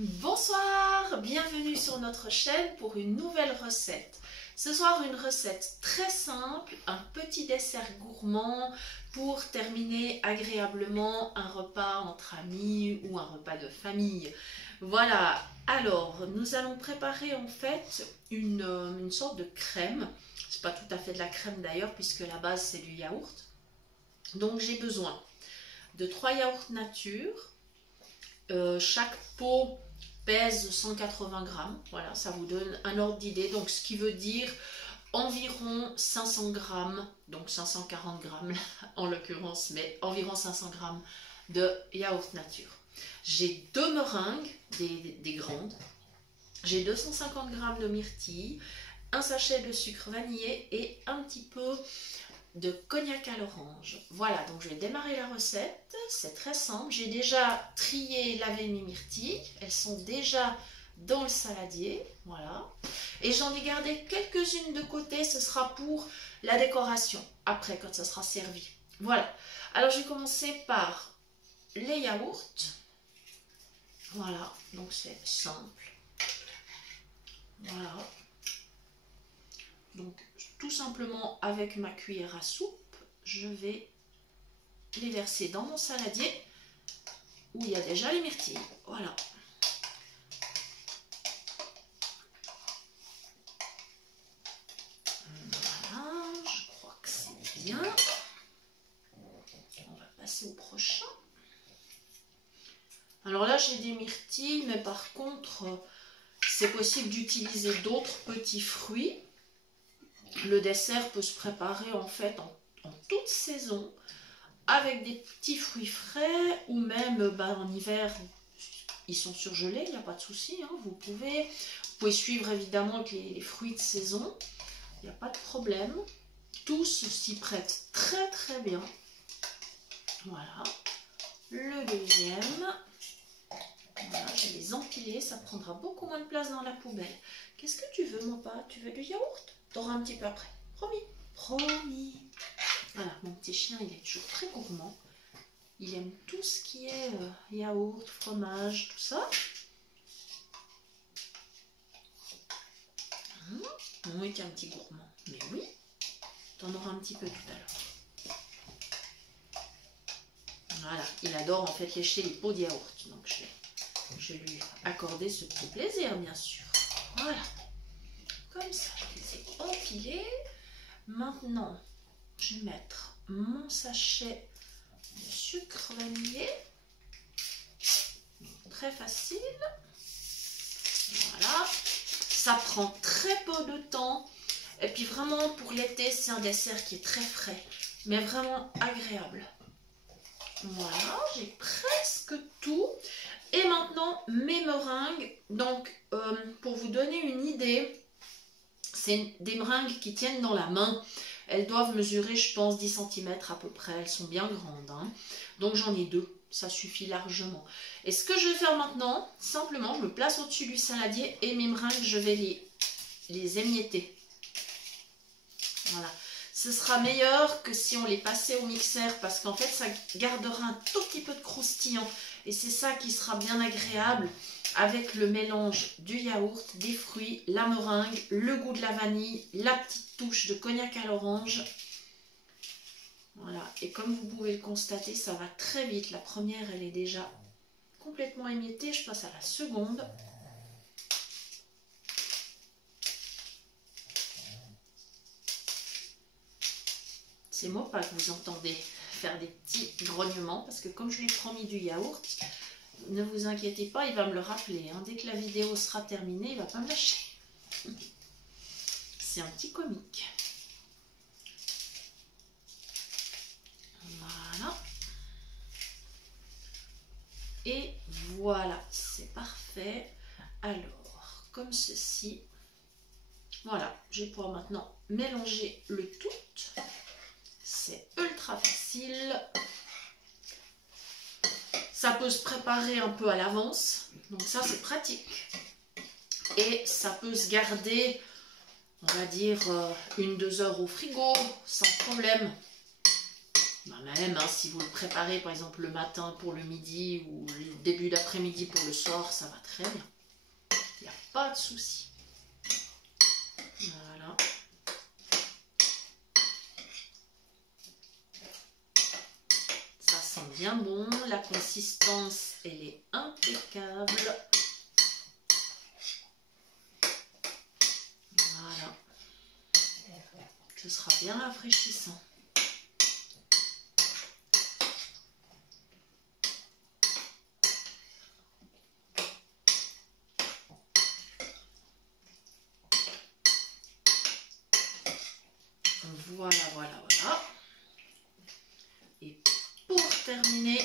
Bonsoir, bienvenue sur notre chaîne pour une nouvelle recette. Ce soir, une recette très simple, un petit dessert gourmand pour terminer agréablement un repas entre amis ou un repas de famille. Voilà, alors nous allons préparer en fait une sorte de crème. C'est pas tout à fait de la crème d'ailleurs puisque la base c'est du yaourt. Donc j'ai besoin de 3 yaourts nature. Chaque pot pèse 180 grammes, voilà, ça vous donne un ordre d'idée, donc ce qui veut dire environ 500 grammes, donc 540 grammes en l'occurrence, mais environ 500 grammes de yaourt nature. J'ai 2 meringues, des grandes, j'ai 250 grammes de myrtille, un sachet de sucre vanillé et un petit peu de cognac à l'orange. Voilà, donc je vais démarrer la recette. C'est très simple. J'ai déjà trié et lavé mes myrtilles. Elles sont déjà dans le saladier. Voilà. Et j'en ai gardé quelques-unes de côté. Ce sera pour la décoration. Après, quand ça sera servi. Voilà. Alors, je vais commencer par les yaourts. Voilà. Donc, c'est simple. Voilà. Donc, tout simplement avec ma cuillère à soupe, je vais les verser dans mon saladier où il y a déjà les myrtilles. Voilà. Voilà, je crois que c'est bien. On va passer au prochain. Alors là, j'ai des myrtilles, mais par contre, c'est possible d'utiliser d'autres petits fruits. Le dessert peut se préparer en fait en toute saison avec des petits fruits frais ou même en hiver, ils sont surgelés, il n'y a pas de souci. Hein, vous pouvez suivre évidemment avec les fruits de saison, il n'y a pas de problème. Tous s'y prêtent très très bien. Voilà. Le deuxième, voilà, je vais les empiler, ça prendra beaucoup moins de place dans la poubelle. Qu'est-ce que tu veux mon pas? Tu veux du yaourt? T'auras un petit peu après. Promis. Promis. Voilà, mon petit chien, il est toujours très gourmand. Il aime tout ce qui est yaourt, fromage, tout ça. Oui, tu es un petit gourmand. Mais oui, tu en auras un petit peu tout à l'heure. Voilà, il adore en fait lécher les pots de yaourt. Donc je vais lui accorder ce petit plaisir, bien sûr. Voilà. Comme ça, je les ai empilés. Maintenant, je vais mettre mon sachet de sucre vanillé. Très facile. Voilà. Ça prend très peu de temps. Et puis vraiment, pour l'été, c'est un dessert qui est très frais, mais vraiment agréable. Voilà, j'ai presque tout. Et maintenant, mes meringues. Donc, pour vous donner une idée, c'est des meringues qui tiennent dans la main. Elles doivent mesurer, je pense, 10 cm à peu près. Elles sont bien grandes. Hein. Donc, j'en ai 2. Ça suffit largement. Et ce que je vais faire maintenant, simplement, je me place au-dessus du saladier et mes meringues, je vais les émietter. Voilà. Ce sera meilleur que si on les passait au mixeur parce qu'en fait, ça gardera un tout petit peu de croustillant. Et c'est ça qui sera bien agréable avec le mélange du yaourt, des fruits, la meringue, le goût de la vanille, la petite touche de cognac à l'orange. Voilà. Et comme vous pouvez le constater, ça va très vite. La première, elle est déjà complètement émiettée. Je passe à la seconde. C'est moi pas que vous entendez faire des petits grognements parce que comme je lui ai promis du yaourt, ne vous inquiétez pas, il va me le rappeler. Hein. Dès que la vidéo sera terminée, il va pas me lâcher. C'est un petit comique. Voilà. Et voilà, c'est parfait. Alors, comme ceci. Voilà, je vais pouvoir maintenant mélanger le tout. C'est ultra facile. Ça peut se préparer un peu à l'avance. Donc ça, c'est pratique. Et ça peut se garder, on va dire, 1-2 heures au frigo, sans problème. Même si vous le préparez par exemple le matin pour le midi ou le début d'après-midi pour le soir, ça va très bien. Il n'y a pas de souci. Voilà. Ça sent bien bon. La consistance, elle est impeccable. Voilà. Ce sera bien rafraîchissant. Voilà, voilà, voilà. Et pour terminer,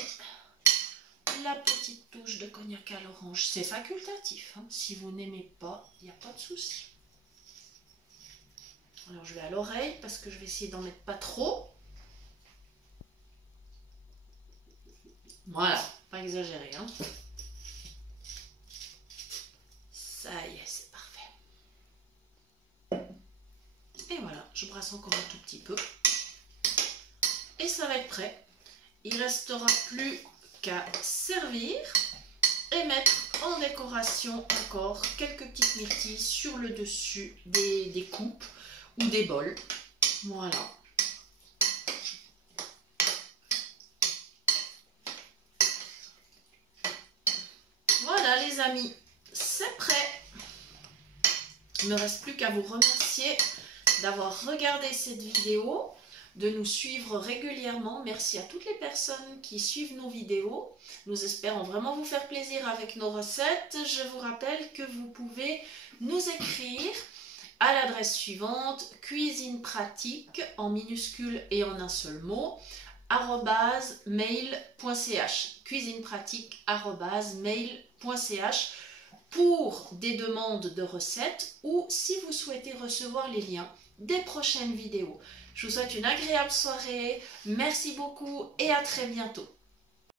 la petite touche de cognac à l'orange. C'est facultatif. Si vous n'aimez pas, il n'y a pas de souci. Alors je vais à l'oreille parce que je vais essayer d'en mettre pas trop. Voilà, pas exagéré. Ça y est, c'est parfait. Et voilà, je brasse encore un tout petit peu. Et ça va être prêt. Il ne restera plus qu'à servir et mettre en décoration encore quelques petites myrtilles sur le dessus des coupes ou des bols. Voilà. Voilà les amis, c'est prêt. Il ne me reste plus qu'à vous remercier d'avoir regardé cette vidéo, de nous suivre régulièrement. Merci à toutes les personnes qui suivent nos vidéos. Nous espérons vraiment vous faire plaisir avec nos recettes. Je vous rappelle que vous pouvez nous écrire à l'adresse suivante, cuisine pratique en minuscule et en un seul mot, @mail.ch, cuisinepratique@mail.ch pour des demandes de recettes ou si vous souhaitez recevoir les liens des prochaines vidéos. Je vous souhaite une agréable soirée, merci beaucoup et à très bientôt.